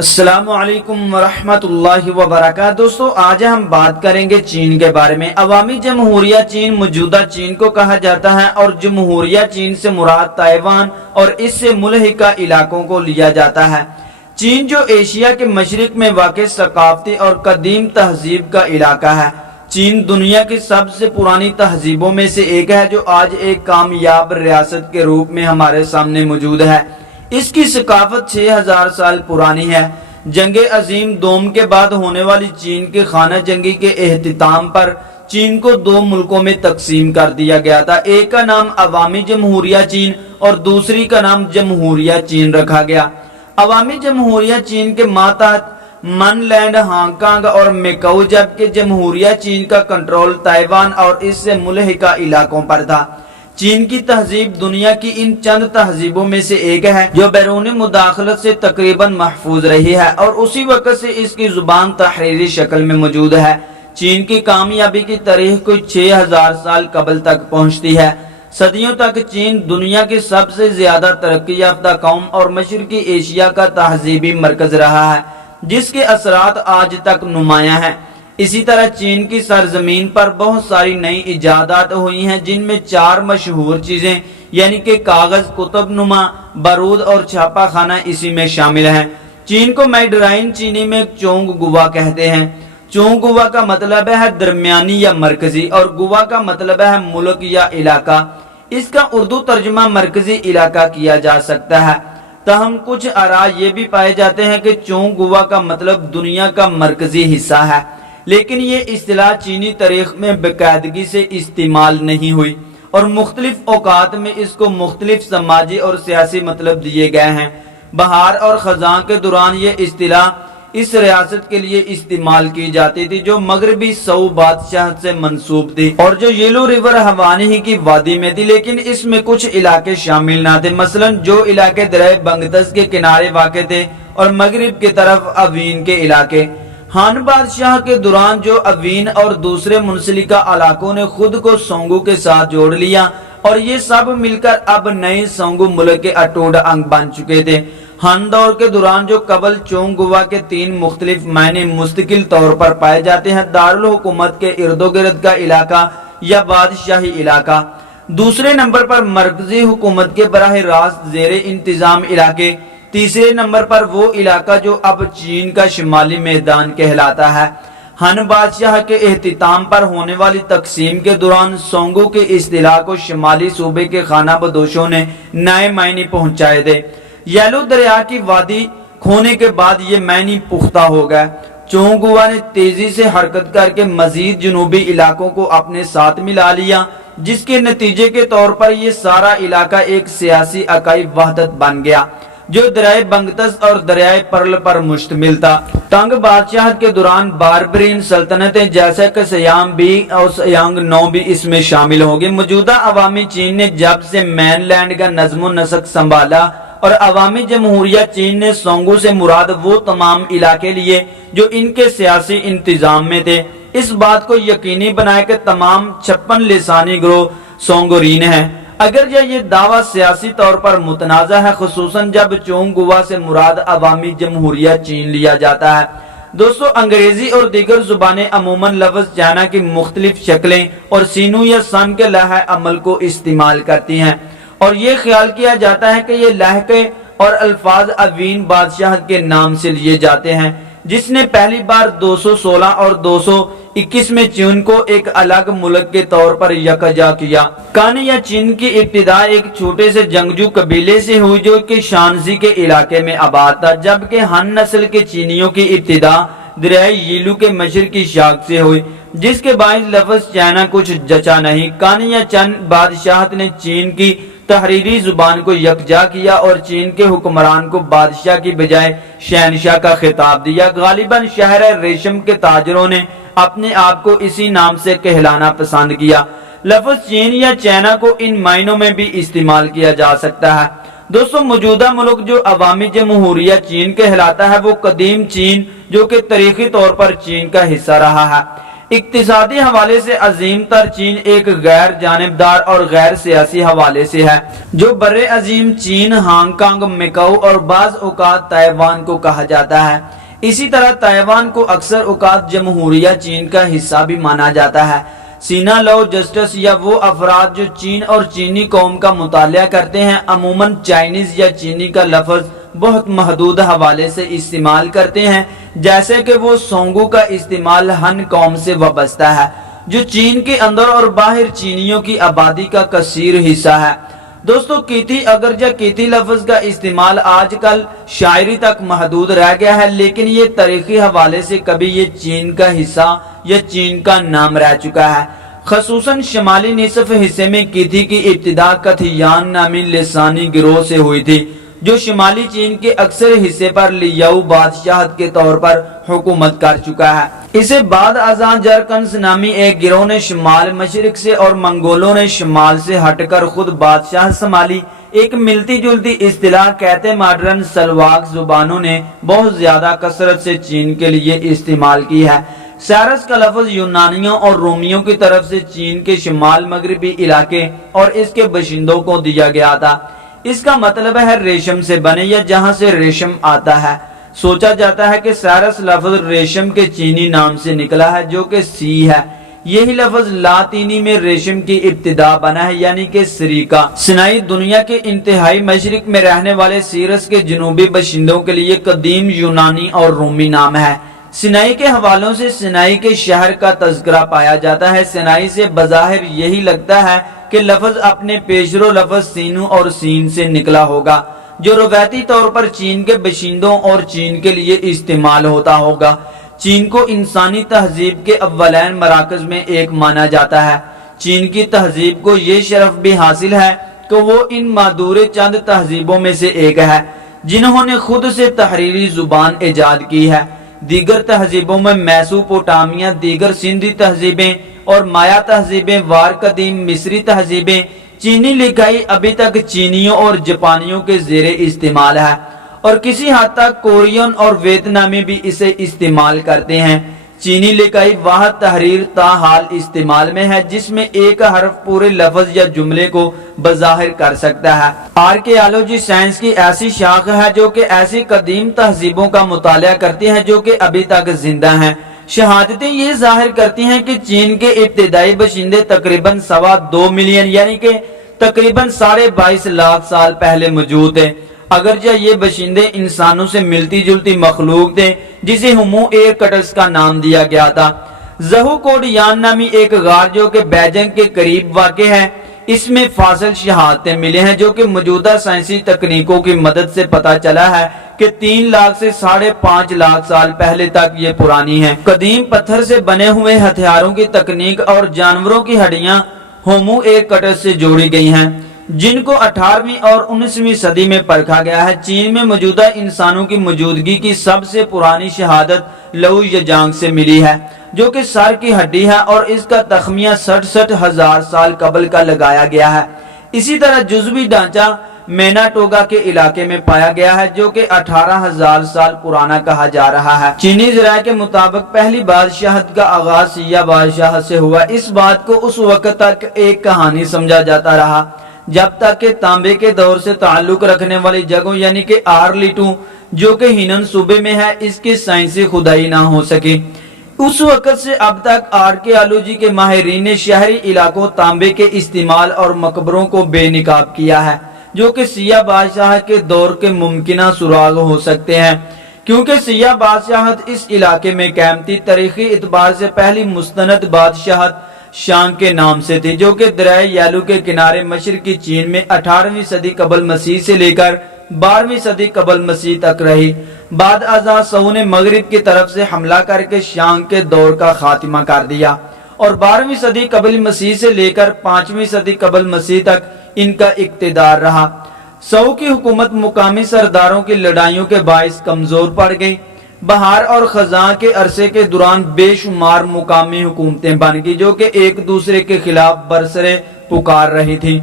السلام علیکم ورحمۃ اللہ وبرکاتہ۔ دوستو آج ہم بات کریں گے چین کے بارے میں۔ عوامی جمہوریہ چین موجودہ چین کو کہا جاتا ہے اور جمہوریہ چین سے مراد تائیوان اور اس سے ملحقہ علاقوں کو لیا جاتا ہے۔ چین جو ایشیا کے مشرق میں واقع ثقافتی اور قدیم تہذیب کا علاقہ ہے۔ چین دنیا کی سب سے پرانی تہذیبوں میں سے ایک ہے جو آج ایک کامیاب ریاست کے روپ میں ہمارے سامنے موجود ہے۔ اس کی ثقافت 6000 سال پرانی ہے۔ جنگ عظیم دوم کے بعد ہونے والی چین کے خانہ جنگی کے اختتام پر چین کو دو ملکوں میں تقسیم کر دیا گیا تھا۔ ایک کا نام عوامی جمہوریہ چین اور دوسری کا نام جمہوریہ چین رکھا گیا۔ عوامی جمہوریہ چین کے ماتحت من لینڈ، ہانگ کانگ اور میکاؤ، جبکہ جمہوریہ چین کا کنٹرول تائیوان اور اس سے ملحقہ علاقوں پر تھا۔ چین کی تہذیب دنیا کی ان چند تہذیبوں میں سے ایک ہے جو بیرونی مداخلت سے تقریباً محفوظ رہی ہے اور اسی وقت سے اس کی زبان تحریری شکل میں موجود ہے۔ چین کی کامیابی کی تاریخ کوئی 6000 سال قبل تک پہنچتی ہے۔ صدیوں تک چین دنیا کی سب سے زیادہ ترقی یافتہ قوم اور مشرقی ایشیا کا تہذیبی مرکز رہا ہے، جس کے اثرات آج تک نمایاں ہیں۔ اسی طرح چین کی سرزمین پر بہت ساری نئی ایجادات ہوئی ہیں، جن میں 4 مشہور چیزیں یعنی کہ کاغذ، کتب نما، بارود اور چھاپا خانہ اسی میں شامل ہیں۔ چین کو مینڈرین چینی میں چونگ گوا کہتے ہیں۔ چونگ گوا کا مطلب ہے درمیانی یا مرکزی اور گوا کا مطلب ہے ملک یا علاقہ۔ اس کا اردو ترجمہ مرکزی علاقہ کیا جا سکتا ہے، تاہم کچھ آراء یہ بھی پائے جاتے ہیں کہ چونگ گوا کا مطلب دنیا کا مرکزی حصہ ہے، لیکن یہ اصطلاح چینی تاریخ میں باقاعدگی سے استعمال نہیں ہوئی اور مختلف اوقات میں اس کو مختلف سماجی اور سیاسی مطلب دیے گئے ہیں۔ بہار اور خزاں کے دوران یہ اصطلاح اس ریاست کے لیے استعمال کی جاتی تھی جو مغربی سو بادشاہت سے منسوب تھی اور جو یلو ریور حوانی ہی کی وادی میں تھی، لیکن اس میں کچھ علاقے شامل نہ تھے۔ مثلا جو علاقے دریائے بنگتس کے کنارے واقع تھے اور مغرب کی طرف اوین کے علاقے۔ ہان بادشاہ کے دوران جو اوین اور دوسرے منسلکہ علاقوں نے خود کو سونگو کے ساتھ جوڑ لیا اور یہ سب مل کر اب نئے سونگو ملک کے اٹوٹ انگ بن چکے تھے۔ ہان دور کے دوران جو قبل چونگ گوا کے 3 مختلف معنی مستقل طور پر پائے جاتے ہیں: دارالحکومت کے ارد و گرد کا علاقہ یا بادشاہی علاقہ، دوسرے نمبر پر مرکزی حکومت کے براہ راست زیر انتظام علاقے، تیسرے نمبر پر وہ علاقہ جو اب چین کا شمالی میدان کہلاتا ہے۔ ہن بادشاہ کے اختتام پر ہونے والی تقسیم کے دوران سونگو کے اصطلاح کو شمالی صوبے کے خانہ بدوشوں نے نئے معنی پہنچائے تھے۔ یلو دریا کی وادی کھونے کے بعد یہ معنی پختہ ہو گئے۔ چونگ گوا نے تیزی سے حرکت کر کے مزید جنوبی علاقوں کو اپنے ساتھ ملا لیا، جس کے نتیجے کے طور پر یہ سارا علاقہ ایک سیاسی اکائی وحدت بن گیا جو دریائے بنگتس اور دریائے پرل پر مشتمل تھا۔ تنگ بادشاہت کے دوران باربرین سلطنتیں جیسے کہ سیام بی اور سیانگ نو بھی اس میں شامل ہو گئی۔ موجودہ عوامی چین نے جب سے مین لینڈ کا نظم و نسق سنبھالا اور عوامی جمہوریہ چین نے سونگو سے مراد وہ تمام علاقے لیے جو ان کے سیاسی انتظام میں تھے، اس بات کو یقینی بنائے کہ تمام 56 لسانی گروہ سونگورین ہیں۔ اگرچہ یہ دعویٰ سیاسی طور پر متنازع ہے، خصوصاً جب چونگ گوا سے مراد عوامی جمہوریہ چین لیا جاتا ہے۔ دوستو انگریزی اور دیگر زبانیں عموماً لفظ چائنا کی مختلف شکلیں اور سینو یا سن کے لہجہ عمل کو استعمال کرتی ہیں اور یہ خیال کیا جاتا ہے کہ یہ لہجے اور الفاظ اوین بادشاہت کے نام سے لیے جاتے ہیں، جس نے پہلی بار 216 اور 221 میں چین کو ایک الگ ملک کے طور پر یکجا کیا۔ کان یا چین کی ابتدا ایک چھوٹے سے جنگجو قبیلے سے ہوئی جو کہ شانزی کے علاقے میں آباد تھا، جبکہ ہن نسل کے چینیوں کی ابتدا دریائے یلو کے مشرقی شاخ سے ہوئی، جس کے باعث لفظ چائنا کچھ جچا نہیں۔ کان یا چن بادشاہت نے چین کی تحریری زبان کو یکجا کیا اور چین کے حکمران کو بادشاہ کی بجائے شہنشاہ کا خطاب دیا۔ غالباً شہر ریشم کے تاجروں نے اپنے آپ کو اسی نام سے کہلانا پسند کیا۔ لفظ چین یا چائنا کو ان معنوں میں بھی استعمال کیا جا سکتا ہے۔ دوستو موجودہ ملک جو عوامی جمہوریہ چین کہلاتا ہے وہ قدیم چین جو کہ تاریخی طور پر چین کا حصہ رہا ہے۔ اقتصادی حوالے سے عظیم تر چین ایک غیر جانبدار اور غیر سیاسی حوالے سے ہے، جو بر عظیم چین، ہانگ کانگ، میکاؤ اور بعض اوقات تائیوان کو کہا جاتا ہے۔ اسی طرح تائیوان کو اکثر اوقات جمہوریہ چین کا حصہ بھی مانا جاتا ہے۔ سینا لو جسٹس یا وہ افراد جو چین اور چینی قوم کا مطالعہ کرتے ہیں عموماً چائنیز یا چینی کا لفظ بہت محدود حوالے سے استعمال کرتے ہیں، جیسے کہ وہ سونگو کا استعمال ہن قوم سے وابستہ ہے، جو چین کے اندر اور باہر چینیوں کی آبادی کا کثیر حصہ ہے۔ دوستو کیتی، اگرچہ کیتی لفظ کا استعمال آج کل شاعری تک محدود رہ گیا ہے، لیکن یہ تاریخی حوالے سے کبھی یہ چین کا حصہ یا چین کا نام رہ چکا ہے۔ خصوصاً شمالی نصف حصے میں کیتی کی ابتدا کتھیان نامی لسانی گروہ سے ہوئی تھی، جو شمالی چین کے اکثر حصے پر لیاؤ بادشاہت کے طور پر حکومت کر چکا ہے۔ اسے بعد ازاں جرکنس نامی ایک گروہ نے شمال مشرق سے اور منگولوں نے شمال سے ہٹ کر خود بادشاہ سنبھالی۔ ایک ملتی جلتی اصطلاح کہتے ماڈرن سلواک زبانوں نے بہت زیادہ کثرت سے چین کے لیے استعمال کی ہے۔ سائرس کا لفظ یونانیوں اور رومیوں کی طرف سے چین کے شمال مغربی علاقے اور اس کے باشندوں کو دیا گیا تھا۔ اس کا مطلب ہے ریشم سے بنے یا جہاں سے ریشم آتا ہے۔ سوچا جاتا ہے کہ سائرس لفظ ریشم کے چینی نام سے نکلا ہے جو کہ سی ہے۔ یہی لفظ لاطینی میں ریشم کی ابتدا بنا ہے، یعنی کہ سریکا۔ سینائی دنیا کے انتہائی مشرق میں رہنے والے سیرس کے جنوبی باشندوں کے لیے قدیم یونانی اور رومی نام ہے۔ سینائی کے حوالوں سے سینائی کے شہر کا تذکرہ پایا جاتا ہے۔ سینائی سے بظاہر یہی لگتا ہے کہ لفظ اپنے پیشرو لفظ سینو اور سین سے نکلا ہوگا، جو روایتی طور پر چین کے باشندوں اور چین کے لیے استعمال ہوتا ہوگا۔ چین کو انسانی تہذیب کے اولین مراکز میں ایک مانا جاتا ہے۔ چین کی تہذیب کو یہ شرف بھی حاصل ہے کہ وہ ان مادور چند تہذیبوں میں سے ایک ہے جنہوں نے خود سے تحریری زبان ایجاد کی ہے۔ دیگر تہذیبوں میں میسوپوٹامیہ، دیگر سندھی تہذیبیں اور مایا تہذیبیں، وار قدیم مصری تہذیبیں، چینی لکھائی ابھی تک چینیوں اور جاپانیوں کے زیر استعمال ہے، اور کسی حد تک کورین اور ویتنامی بھی اسے استعمال کرتے ہیں۔ چینی لکھائی واحد تحریر تاحال استعمال میں ہے جس میں ایک حرف پورے لفظ یا جملے کو بظاہر کر سکتا ہے۔ آرکیالوجی سائنس کی ایسی شاخ ہے جو کہ ایسی قدیم تہذیبوں کا مطالعہ کرتی ہے جو کہ ابھی تک زندہ ہیں۔ شہادتیں یہ ظاہر کرتی ہیں کہ چین کے ابتدائی باشندے تقریباً 2.25 ملین یعنی کہ تقریباً 22.5 لاکھ سال پہلے موجود تھے، اگرچہ یہ باشندے انسانوں سے ملتی جلتی مخلوق تھے جسے ہومو ایرکٹس کا نام دیا گیا تھا۔ زہو کوڈیان نامی ایک غار جو کہ بیجنگ کے قریب واقع ہے، اس میں فاصل شہادتیں ملے ہیں جو کہ موجودہ سائنسی تکنیکوں کی مدد سے پتہ چلا ہے کہ 3 لاکھ سے 5.5 لاکھ سال پہلے تک یہ پرانی ہیں۔ قدیم پتھر سے بنے ہوئے ہتھیاروں کی تکنیک اور جانوروں کی ہڈیاں ہومو ایرکٹس سے جوڑی گئی ہیں جن کو 18ویں اور 19ویں صدی میں پرکھا گیا ہے۔ چین میں موجودہ انسانوں کی موجودگی کی سب سے پرانی شہادت لو یجانگ سے ملی ہے جو کہ سر کی ہڈی ہے اور اس کا تخمینہ 60 ہزار سال قبل کا لگایا گیا ہے۔ اسی طرح جزوی ڈھانچہ میناٹوگا کے علاقے میں پایا گیا ہے جو کہ 18,000 سال پرانا کہا جا رہا ہے۔ چینی ذرائع کے مطابق پہلی بادشاہت کا آغاز سیاہ بادشاہت سے ہوا۔ اس بات کو اس وقت تک ایک کہانی سمجھا جاتا رہا جب تک کہ تانبے کے دور سے تعلق رکھنے والی جگہوں یعنی کہ آرلیٹو جو کہ ہینن صوبے میں ہے اس کی سائنسی کھدائی نہ ہو سکی۔ اس وقت سے اب تک آرکیالوجی کے ماہرین نے شہری علاقوں تانبے کے استعمال اور مقبروں کو بے نقاب کیا ہے جو کہ سیاہ بادشاہ کے دور کے ممکنہ سراغ ہو سکتے ہیں، کیونکہ سیاہ بادشاہت اس علاقے میں قائم تھی۔ تاریخی اعتبار سے پہلی مستند بادشاہت شانگ کے نام سے تھی جو کہ دریائے یالو کے کنارے مشرقی چین میں 18ویں صدی قبل مسیح سے لے کر 12ویں صدی قبل مسیح تک رہی۔ بعد ازاں سو نے مغرب کی طرف سے حملہ کر کے شانگ کے دور کا خاتمہ کر دیا اور 12ویں صدی قبل مسیح سے لے کر 5ویں صدی قبل مسیح تک ان کا اقتدار رہا۔ سو کی حکومت مقامی سرداروں کی لڑائیوں کے باعث کمزور پڑ گئی۔ بہار اور خزاں کے عرصے کے دوران بے شمار مقامی حکومتیں بن گئی جو کہ ایک دوسرے کے خلاف برسرے پکار رہی تھی۔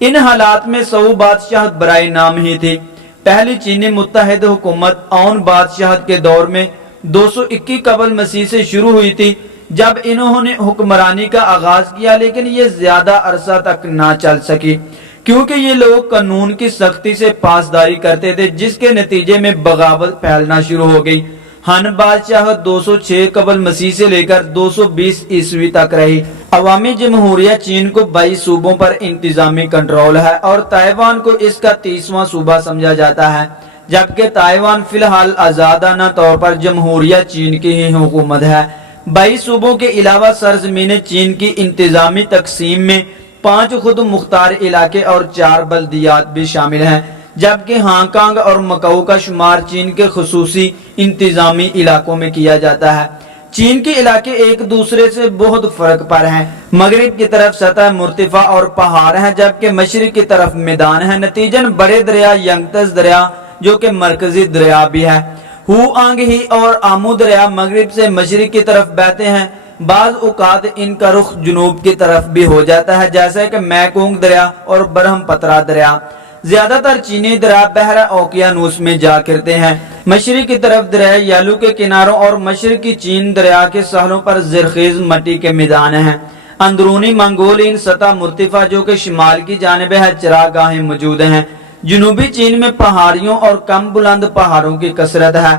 ان حالات میں سو بادشاہت برائے نام ہی تھی۔ پہلی چینی متحد حکومت اون بادشاہت کے دور میں 221 قبل مسیح سے شروع ہوئی تھی جب انہوں نے حکمرانی کا آغاز کیا، لیکن یہ زیادہ عرصہ تک نہ چل سکی کیونکہ یہ لوگ قانون کی سختی سے پاسداری کرتے تھے، جس کے نتیجے میں بغاوت پھیلنا شروع ہو گئی۔ ہن بادشاہت 206 قبل مسیح سے لے کر 220 عیسوی تک رہی۔ عوامی جمہوریہ چین کو 22 صوبوں پر انتظامی کنٹرول ہے اور تائیوان کو اس کا 30واں صوبہ سمجھا جاتا ہے، جبکہ تائیوان فی الحال آزادانہ طور پر جمہوریہ چین کی ہی حکومت ہے۔ 22 صوبوں کے علاوہ سرزمین چین کی انتظامی تقسیم میں 5 خود مختار علاقے اور 4 بلدیات بھی شامل ہیں، جبکہ ہانگ کانگ اور مکاؤ کا شمار چین کے خصوصی انتظامی علاقوں میں کیا جاتا ہے۔ چین کے علاقے ایک دوسرے سے بہت فرق پر ہیں۔ مغرب کی طرف سطح مرتفع اور پہاڑ ہیں، جبکہ مشرق کی طرف میدان ہیں۔ نتیجن بڑے دریا ینگتز دریا جو کہ مرکزی دریا بھی ہے، ہو آنگ ہی اور آمو دریا مغرب سے مشرق کی طرف بہتے ہیں۔ بعض اوقات ان کا رخ جنوب کی طرف بھی ہو جاتا ہے، جیسے کہ میکونگ دریا اور برہم پترا دریا۔ زیادہ تر چینی دریا بحر اوقیانوس میں جا کرتے ہیں۔ مشرق کی طرف دریا یالو کے کناروں اور مشرقی چین دریا کے ساحلوں پر زرخیز مٹی کے میدان ہیں۔ اندرونی منگولین سطح مرتفع جو کہ شمال کی جانب ہے چراگاہیں موجود ہیں۔ جنوبی چین میں پہاڑیوں اور کم بلند پہاڑوں کی کثرت ہے۔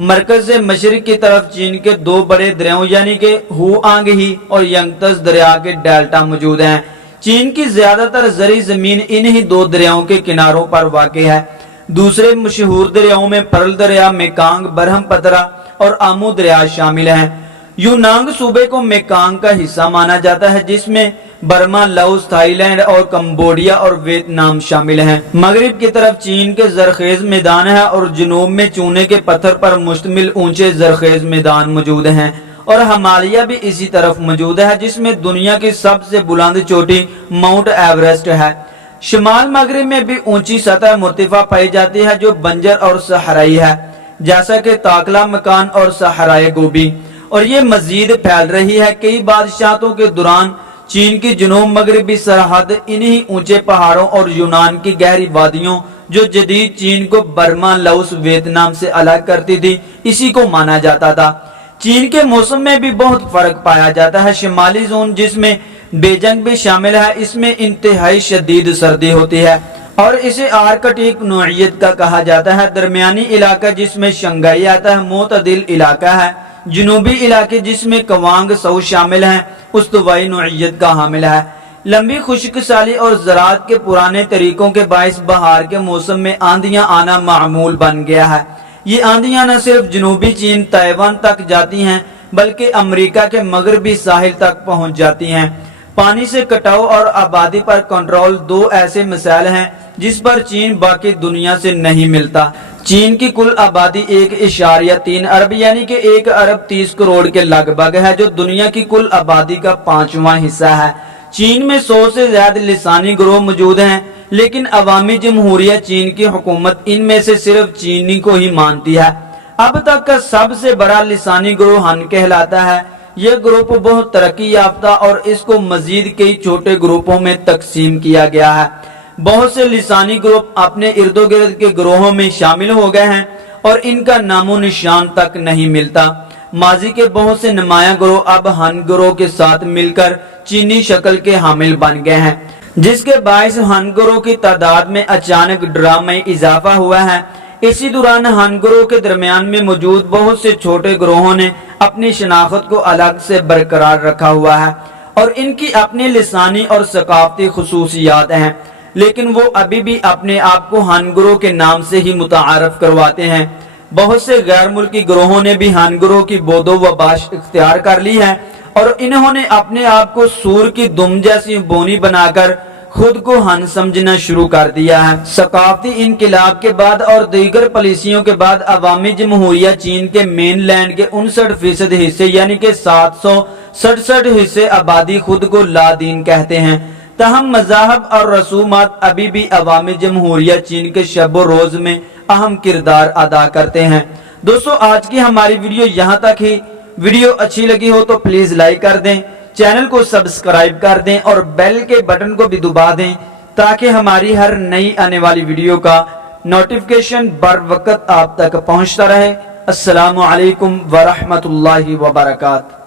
مرکز سے مشرق کی طرف چین کے 2 بڑے دریاؤں یعنی کہ ہو آنگ ہی اور ینگتز دریا کے ڈیلٹا موجود ہیں۔ چین کی زیادہ تر زرعی زمین انہی 2 دریاؤں کے کناروں پر واقع ہے۔ دوسرے مشہور دریاؤں میں پرل دریا، میکانگ، برہم پترا اور آمو دریا شامل ہیں۔ یونانگ صوبے کو میکانگ کا حصہ مانا جاتا ہے، جس میں برما، لاؤس، تھائی لینڈ اور کمبوڈیا اور ویتنام شامل ہیں۔ مغرب کی طرف چین کے زرخیز میدان ہے اور جنوب میں چونے کے پتھر پر مشتمل اونچے زرخیز میدان موجود ہیں، اور ہمالیہ بھی اسی طرف موجود ہے، جس میں دنیا کی سب سے بلند چوٹی ماؤنٹ ایورسٹ ہے۔ شمال مغرب میں بھی اونچی سطح مرتفع پائی جاتی ہے جو بنجر اور صحرائی ہے، جیسا کہ تاکلا مکان اور صحرائے گوبی، اور یہ مزید پھیل رہی ہے۔ کئی بادشاہتوں کے دوران چین کی جنوب مغربی سرحد انہی اونچے پہاڑوں اور یونان کی گہری وادیوں جو جدید چین کو برما، لاؤس، ویتنام سے الگ کرتی تھی، اسی کو مانا جاتا تھا۔ چین کے موسم میں بھی بہت فرق پایا جاتا ہے۔ شمالی زون جس میں بیجنگ بھی شامل ہے، اس میں انتہائی شدید سردی ہوتی ہے اور اسے آرکٹک نوعیت کا کہا جاتا ہے۔ درمیانی علاقہ جس میں شنگھائی آتا ہے معتدل علاقہ ہے۔ جنوبی علاقے جس میں کوانگ سو شامل ہیں استوائی نوعیت کا حامل ہے۔ لمبی خشک سالی اور زراعت کے پرانے طریقوں کے باعث بہار کے موسم میں آندھیاں آنا معمول بن گیا ہے۔ یہ آندھیاں نہ صرف جنوبی چین تائیوان تک جاتی ہیں بلکہ امریکہ کے مغربی ساحل تک پہنچ جاتی ہیں۔ پانی سے کٹاؤ اور آبادی پر کنٹرول 2 ایسے مسائل ہیں جس پر چین باقی دنیا سے نہیں ملتا۔ چین کی کل آبادی 1.3 ارب یعنی کہ 1 ارب 30 کروڑ کے لگ بھگ ہے، جو دنیا کی کل آبادی کا 5واں حصہ ہے۔ چین میں 100 سے زیادہ لسانی گروہ موجود ہیں، لیکن عوامی جمہوریہ چین کی حکومت ان میں سے صرف چینی کو ہی مانتی ہے۔ اب تک کا سب سے بڑا لسانی گروہ ہن کہلاتا ہے۔ یہ گروپ بہت ترقی یافتہ اور اس کو مزید کئی چھوٹے گروپوں میں تقسیم کیا گیا ہے۔ بہت سے لسانی گروپ اپنے ارد گرد کے گروہوں میں شامل ہو گئے ہیں اور ان کا نام و نشان تک نہیں ملتا۔ ماضی کے بہت سے نمایاں گروہ اب ہن گروہ کے ساتھ مل کر چینی شکل کے حامل بن گئے ہیں، جس کے باعث ہن گروہ کی تعداد میں اچانک ڈرامائی اضافہ ہوا ہے۔ اسی دوران ہن گروہ کے درمیان میں موجود بہت سے چھوٹے گروہوں نے اپنی شناخت کو الگ سے برقرار رکھا ہوا ہے اور ان کی اپنی لسانی اور ثقافتی خصوصیات ہیں، لیکن وہ ابھی بھی اپنے آپ کو ہن گروہ کے نام سے ہی متعارف کرواتے ہیں۔ بہت سے غیر ملکی گروہوں نے بھی ہن گروہ کی بود و باش اختیار کر لی ہے اور انہوں نے اپنے آپ کو سور کی دم جیسی بونی بنا کر خود کو ہن سمجھنا شروع کر دیا ہے۔ ثقافتی انقلاب کے بعد اور دیگر پالیسیوں کے بعد عوامی جمہوریہ چین کے مین لینڈ کے 59% حصے یعنی کہ 767 حصے آبادی خود کو لا دین کہتے ہیں۔ تاہم مذاہب اور رسومات ابھی بھی عوامی جمہوریہ چین کے شب و روز میں اہم کردار ادا کرتے ہیں۔ دوستو آج کی ہماری ویڈیو یہاں تک ہی۔ ویڈیو اچھی لگی ہو تو پلیز لائک کر دیں، چینل کو سبسکرائب کر دیں اور بیل کے بٹن کو بھی دبا دیں تاکہ ہماری ہر نئی آنے والی ویڈیو کا نوٹیفیکیشن بر وقت آپ تک پہنچتا رہے۔ السلام علیکم ورحمۃ اللہ وبرکاتہ۔